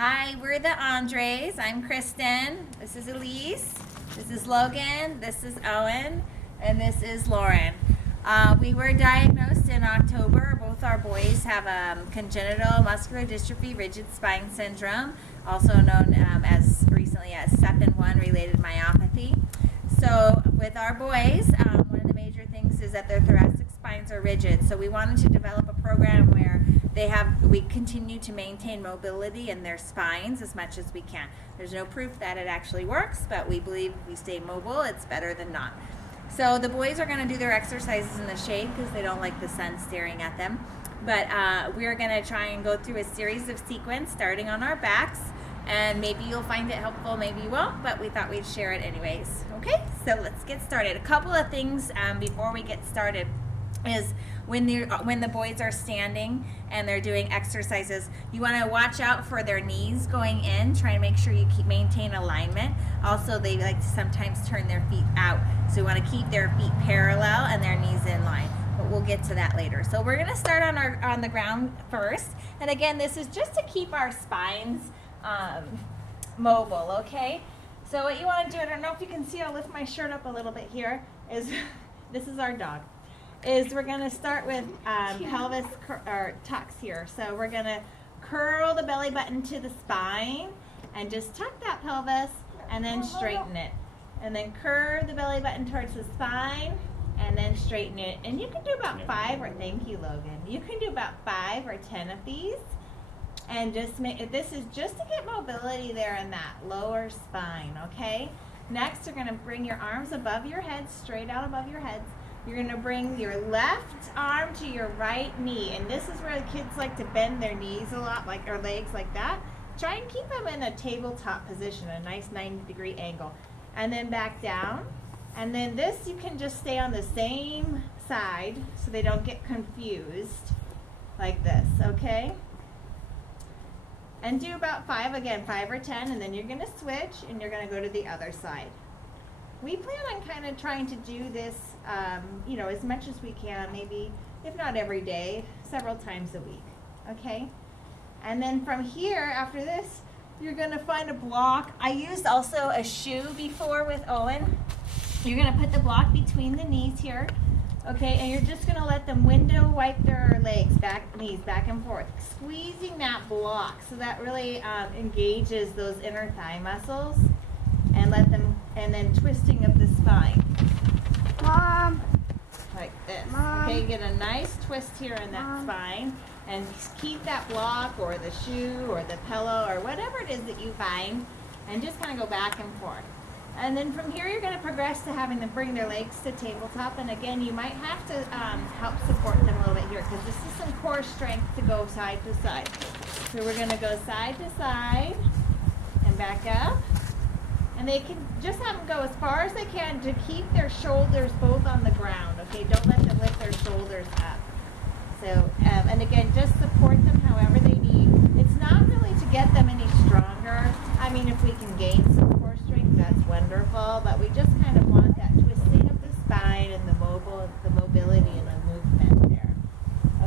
Hi, we're the Andres. I'm Kristen. This is Elise. This is Logan. This is Owen. And this is Lauren. We were diagnosed in October. Both our boys have congenital muscular dystrophy rigid spine syndrome, also known as recently as SEPN1 related myopathy. So with our boys, one of the major things is that their thoracic spines are rigid. So we wanted to develop a program where we continue to maintain mobility in their spines as much as we can. There's no proof that it actually works, but we believe if we stay mobile, it's better than not. So the boys are going to do their exercises in the shade because they don't like the sun staring at them. But we're going to try and go through a series of sequence starting on our backs. And maybe you'll find it helpful, maybe you won't, but we thought we'd share it anyways. Okay, so let's get started. A couple of things before we get started is when the boys are standing and they're doing exercises, you want to watch out for their knees going in. Try and make sure you maintain alignment. Also, they like to sometimes turn their feet out, so you want to keep their feet parallel and their knees in line. But we'll get to that later. So we're going to start on the ground first. And again, this is just to keep our spines mobile. Okay. So what you want to do, I don't know if you can see, I'll lift my shirt up a little bit here, is this is our dog. Is we're going to start with pelvis or tucks here. So we're going to curl the belly button to the spine and just tuck that pelvis and then straighten it. And then curve the belly button towards the spine and then straighten it. And you can do about 5 or, thank you Logan, you can do about 5 or 10 of these. And just this is just to get mobility there in that lower spine, okay? Next, you're going to bring your arms above your head, straight out above your heads. You're going to bring your left arm to your right knee, and this is where the kids like to bend their knees a lot, like or legs like that. Try and keep them in a tabletop position, a nice 90-degree angle, and then back down. And then this, you can just stay on the same side so they don't get confused, like this, okay? And do about 5 again, 5 or 10, and then you're going to switch and you're going to go to the other side. We plan on kind of trying to do this, you know, as much as we can, maybe, if not every day, several times a week, okay? And then from here, after this, you're going to find a block. I used also a shoe before with Owen. You're going to put the block between the knees here, okay? And you're just going to let them window wipe their legs, knees back and forth, squeezing that block so that really engages those inner thigh muscles. And let them, and then twisting of the spine. Mom. Like this. Mom. Okay, get a nice twist here in that spine. And keep that block or the shoe or the pillow or whatever it is that you find. And just kind of go back and forth. And then from here you're going to progress to having them bring their legs to tabletop. And again, you might have to help support them a little bit here because this is some core strength to go side to side. So we're going to go side to side and back up. And they can just have them go as far as they can to keep their shoulders both on the ground, okay? Don't let them lift their shoulders up. So, and again, just support them however they need. It's not really to get them any stronger. I mean, if we can gain some core strength, that's wonderful. But we just kind of want that twisting of the spine and the mobility and the movement there,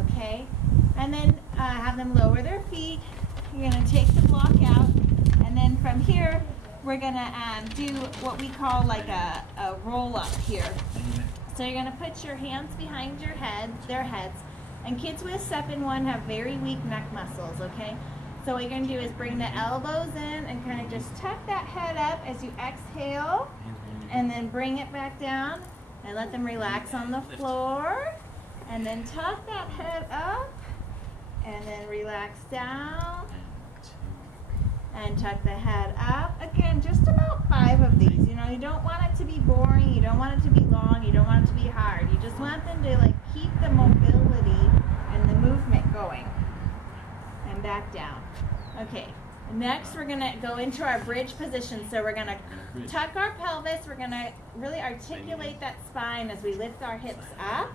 okay? And then have them lower their feet. You're going to take the block out. And then from here, we're going to do what we call like a roll-up here. So you're going to put your hands behind their heads. And kids with SEPN1 have very weak neck muscles, okay? So what you're going to do is bring the elbows in and kind of just tuck that head up as you exhale. And then bring it back down and let them relax on the floor. And then tuck that head up and then relax down. And tuck the head up. Again, just about 5 of these. You know, you don't want it to be boring. You don't want it to be long. You don't want it to be hard. You just want them to like keep the mobility and the movement going. And back down. Okay. Next, we're going to go into our bridge position. So we're going to tuck our pelvis. We're going to really articulate that spine as we lift our hips up.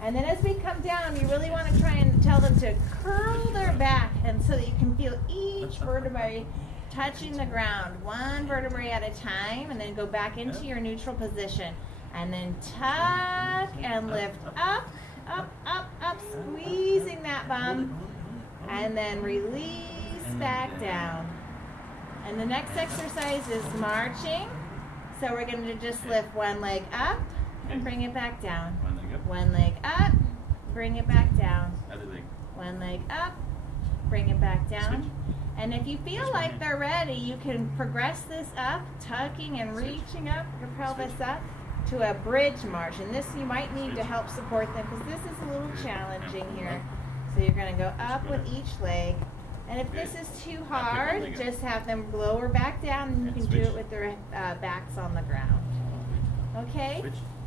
And then as we come down, you really want to try and tell them to curl their back, and so that you can feel each vertebrae touching the ground, one vertebrae at a time, and then go back into your neutral position. And then tuck and lift up, up, up, up, squeezing that bum. And then release back down. And the next exercise is marching. So we're going to just lift one leg up and bring it back down. One leg up. One leg up, bring it back down. Other leg. One leg up, bring it back down. Switch. And if you feel like they're ready, you can progress this up, tucking and reaching up your pelvis up to a bridge march. And this you might need to help support them because this is a little challenging here. So you're going to go up with each leg. And if this is too hard, just have them lower back down and you can do it with their backs on the ground. Okay?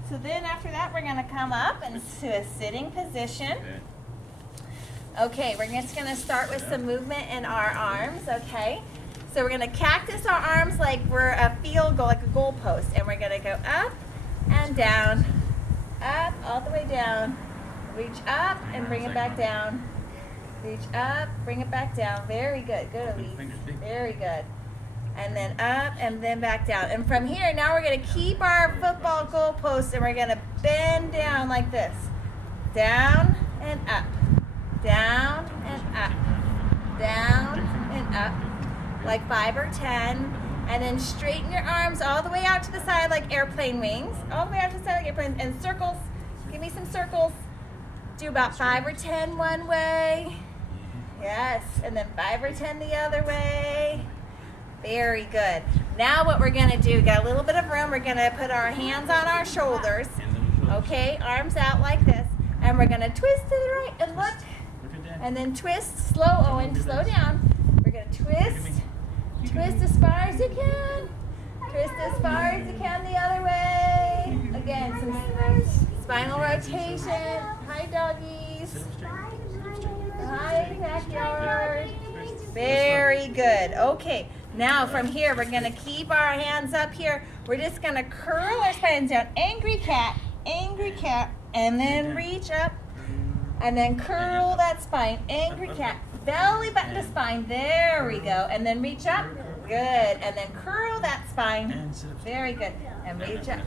So then after that, we're going to come up into a sitting position. Okay, we're just going to start with some movement in our arms, okay? So we're going to cactus our arms like we're a field goal, like a goal post. And we're going to go up and down, up, all the way down. Reach up and bring it back down. Reach up, bring it back down. Very good. Good, Elise. Very good. And then up and then back down. And from here, now we're going to keep our football goal post and we're going to bend down like this. Down and up. Down and up, down and up, like 5 or 10, and then straighten your arms all the way out to the side like airplane wings, all the way out to the side like airplanes, and circles, give me some circles, do about 5 or 10 one way, yes, and then 5 or 10 the other way, very good. Now what we're going to do, we got a little bit of room, we're going to put our hands on our shoulders, okay, arms out like this, and we're going to twist to the right and look. And then twist, slow, Owen, slow down. We're going to twist as far as you can. Twist as far as you can the other way. Again, some spinal rotation. Hi, doggies. Hi, backyard. Very good. Okay, now from here, we're going to keep our hands up here. We're just going to curl our spines down. Angry cat, and then reach up. And then curl that spine, angry cat, belly button to spine, there we go. And then reach up, good. And then curl that spine, very good. And reach up.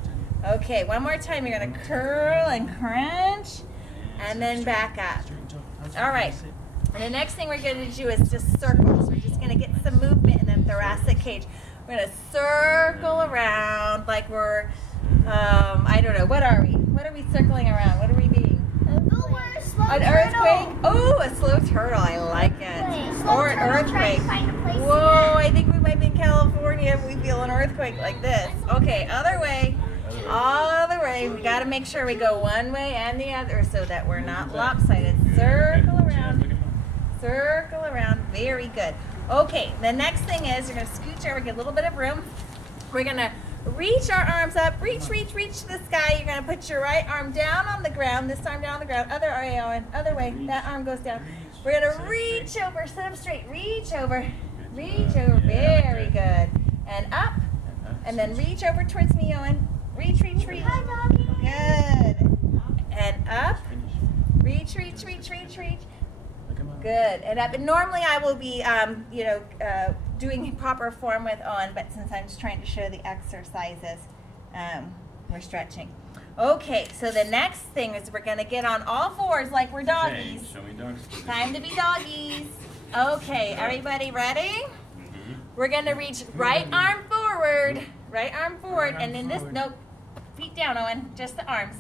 Okay, one more time, you're gonna curl and crunch, and then back up. All right, and the next thing we're gonna do is just circles. We're just gonna get some movement in the thoracic cage. We're gonna circle around like we're, I don't know, what are we? What are we circling around? What are we being? An earthquake? Oh, a slow turtle. I like it. Or an earthquake. Whoa, I think we might be in California if we feel an earthquake like this. Okay, other way. Other way. We got to make sure we go one way and the other so that we're not lopsided. Circle around. Circle around. Very good. Okay, the next thing is you're going to scooch over, get a little bit of room. We're going to reach our arms up, reach to the sky. You're going to put your right arm down on the ground, this arm down on the ground, other arm, other way, that arm goes down. We're going to reach over, sit up straight, reach over, very good. And up, and then reach over towards me, Owen. Reach. Good. And up, reach. Good. And up. And normally I will be, doing proper form with Owen, but since I'm just trying to show the exercises, we're stretching. Okay, so the next thing is we're going to get on all fours like we're doggies. Okay, show me dogs. Time to be doggies. Okay, everybody ready? We're going to reach right arm forward, and then this, no, feet down, Owen, just the arms.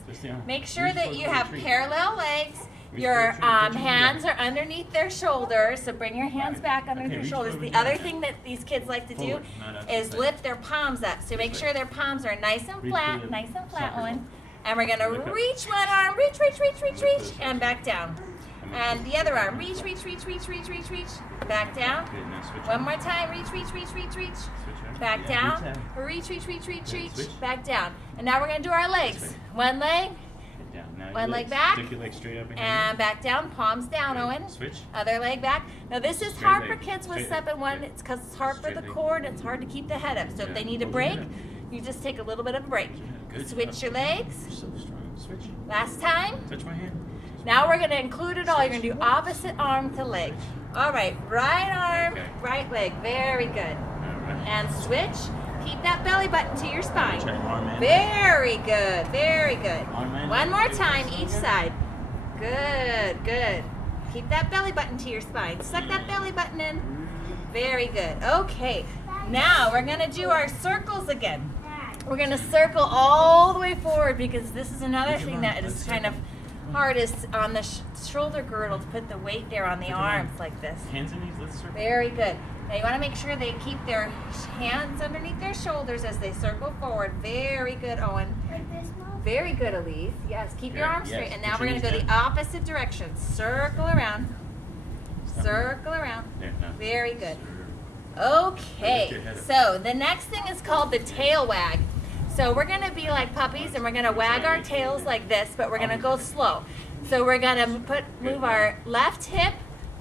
Make sure that you have parallel legs. Your hands are underneath their shoulders, so bring your hands back under their shoulders. The other thing that these kids like to do is lift their palms up. So make sure their palms are nice and flat, Owen. And we're going to reach one arm, reach, and back down. And the other arm, reach, back down. One more time, reach, back down. Reach, back down. And now we're going to do our legs. One leg. One leg back, stick your leg straight up and back down, palms down, Owen. Switch. Other leg back. Now this is hard for kids with step and one. It's because it's hard for the core and it's hard to keep the head up. So if they need a break, you just take a little bit of a break. Switch your legs. So strong. Switch. Last time. Touch my hand. Now we're going to include it all. You're going to do opposite arm to leg. All right, right arm, right leg. Very good. And switch. Keep that belly button to your spine. Very good, very good. One more time each side. Good. Keep that belly button to your spine. Suck that belly button in. Very good. Okay, now we're gonna do our circles again. We're gonna circle all the way forward because this is another thing that is kind of hard is on the shoulder girdle to put the weight there on the arms like this. Hands and knees, let's circle. Very good. Now you want to make sure they keep their hands underneath their shoulders as they circle forward. Very good, Owen. Very good, Elise. Yes, keep your arms straight. And now we're going to go the opposite direction. Circle around. Circle around. Very good. Okay, so the next thing is called the tail wag. So we're going to be like puppies and we're going to wag our tails like this, but we're going to go slow. So we're going to move our left hip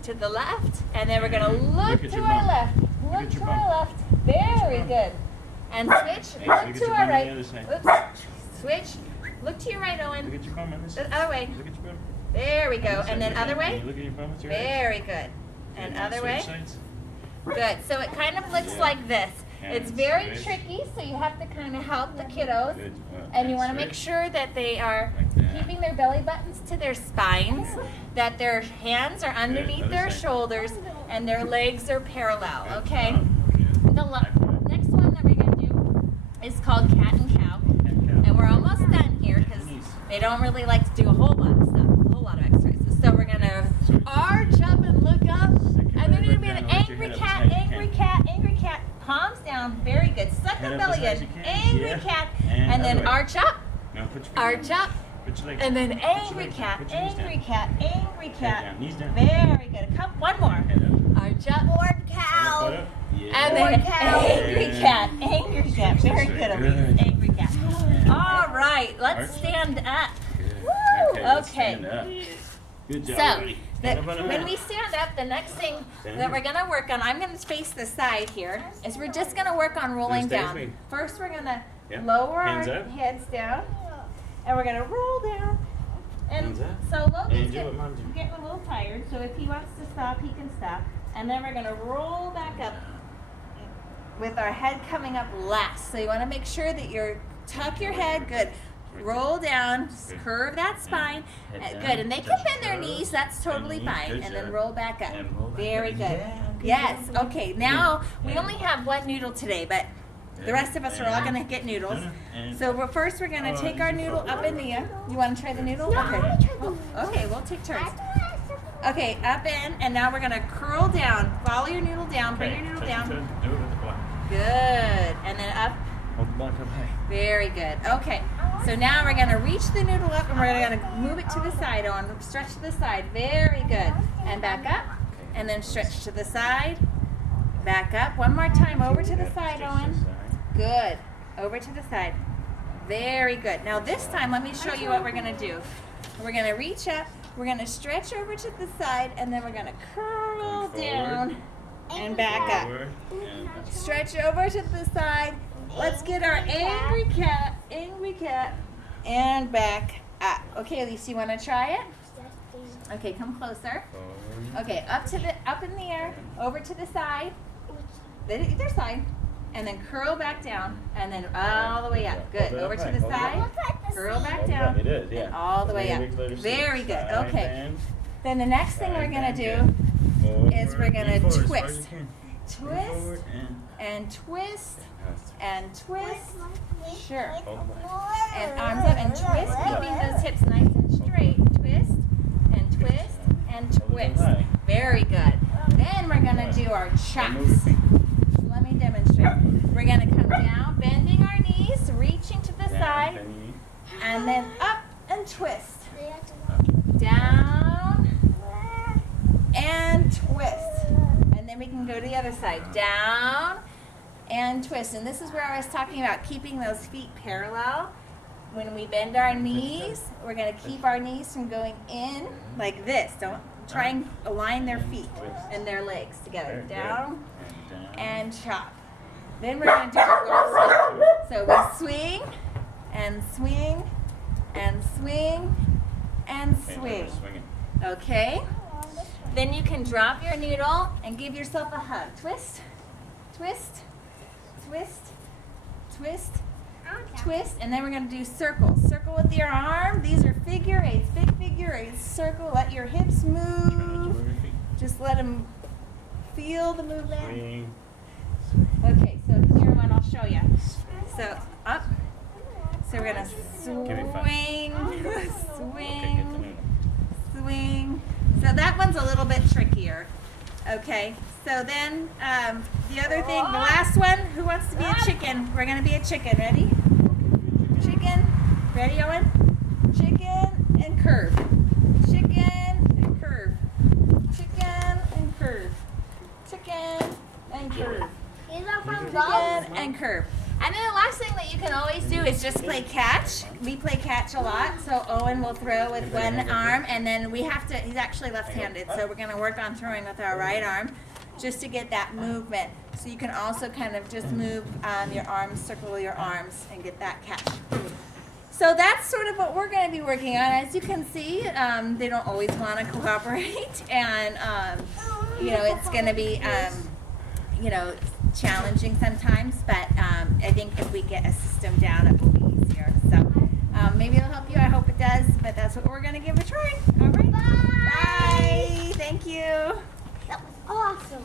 to the left, and then we're going to look to our left. Look to our left. Very good. And switch. Look to our right. Oops. Switch. Look to your right, Owen. Look at your bum on this side. The other way. Look at your bum. There we go. And then other way. Look at your bum with your Very good. And other way. Good. So it kind of looks like this. It's very tricky, so you have to kind of help the kiddos. And you want to make sure that they are keeping their belly buttons to their spines, that their hands are underneath their shoulders, and their legs are parallel, okay? The next one that we're going to do is called cat and cow. And we're almost done here because they don't really like to do a whole lot of stuff, a whole lot of exercises. So we're going to arch up and look up, and then you're going to be an angry cat, angry cat, angry cat. Palms down, very good. Suck the belly in, angry cat, and then arch up, arch up, and then angry cat, angry cat, angry cat. Very good. Come, one more. Arch up, or cow, and then angry cat, angry cat. Very good, Elise. Angry cat. All right, let's stand up. Okay. Good job. So, when we stand up, the next thing that we're going to work on, I'm going to face the side here, is we're just going to work on rolling down. First, we're going to lower our heads down, and we're going to roll down. And so Logan's getting a little tired, so if he wants to stop, he can stop. And then we're going to roll back up with our head coming up last. So you want to make sure that you tuck your head, good. Roll down, curve that spine, good, and they can bend their knees, that's totally fine, and then roll back up. Very good. Yes, okay, now we only have one noodle today, but the rest of us are all going to get noodles. So first we're going to take our noodle up in the air. You want to try the noodle? Okay. Okay, we'll take turns. Okay, up in, and now we're going to curl down. Follow your noodle down, bring your noodle down. Good, and then up. Very good. Okay, so now we're going to reach the noodle up and we're going to move it to the side, Owen. Stretch to the side. Very good. And back up. And then stretch to the side. Back up. One more time. Over to the side, Owen. Good. Over to the side. Very good. Now this time, let me show you what we're going to do. We're going to reach up. We're going to stretch over to the side, and then we're going to curl down and back up. Stretch over to the side. Let's get our angry cat, and back up. Okay, Elise, you want to try it? Okay, come closer. Okay, up in the air, over to the side, either side, and then curl back down, and then all the way up. Good. Over to the side, curl back down, and all the way up. Very good. Okay. Then the next thing we're gonna do is we're gonna twist, twist, and twist. And twist, sure, and arms up and twist, keeping those hips nice and straight, twist, and twist, and twist, very good. Then we're going to do our chops. Let me demonstrate. We're going to come down, bending our knees, reaching to the side, and then up and twist, down, and twist, and then we can go to the other side, down, and twist. And this is where I was talking about keeping those feet parallel. When we bend our knees, we're going to keep our knees from going in like this. Don't try and align their feet and their legs together. Down and chop. Then we're going to do a swing. So we swing and swing and swing and swing. Okay? Then you can drop your noodle and give yourself a hug. Twist, twist, twist, twist, twist, and then we're going to do circles. Circle with your arm. These are figure eights, big figure eights. Circle, let your hips move. Just let them feel the movement. Swing. Okay, so here one I'll show you. So up. So we're gonna swing, swing, swing. So that one's a little bit trickier. Okay, so then the other thing, the last one, who wants to be a chicken? We're gonna be a chicken. Ready? Chicken. Ready, Owen? Chicken and curve. Chicken and curve. Chicken and curve. Chicken and curve. Chicken and curve. And then the last thing that you can always do is just play catch. We play catch a lot, so Owen will throw with one arm, and then we have to, he's actually left-handed, so we're gonna work on throwing with our right arm just to get that movement. So you can also kind of just move your arms, circle your arms, and get that catch. So that's sort of what we're going to be working on. As you can see, they don't always want to cooperate, and you know, it's going to be you know, challenging sometimes, but I think if we get a system down, it will be easier. So maybe it'll help you. I hope it does, but that's what we're going to give a try. All right. Bye. Bye. Thank you. That was awesome.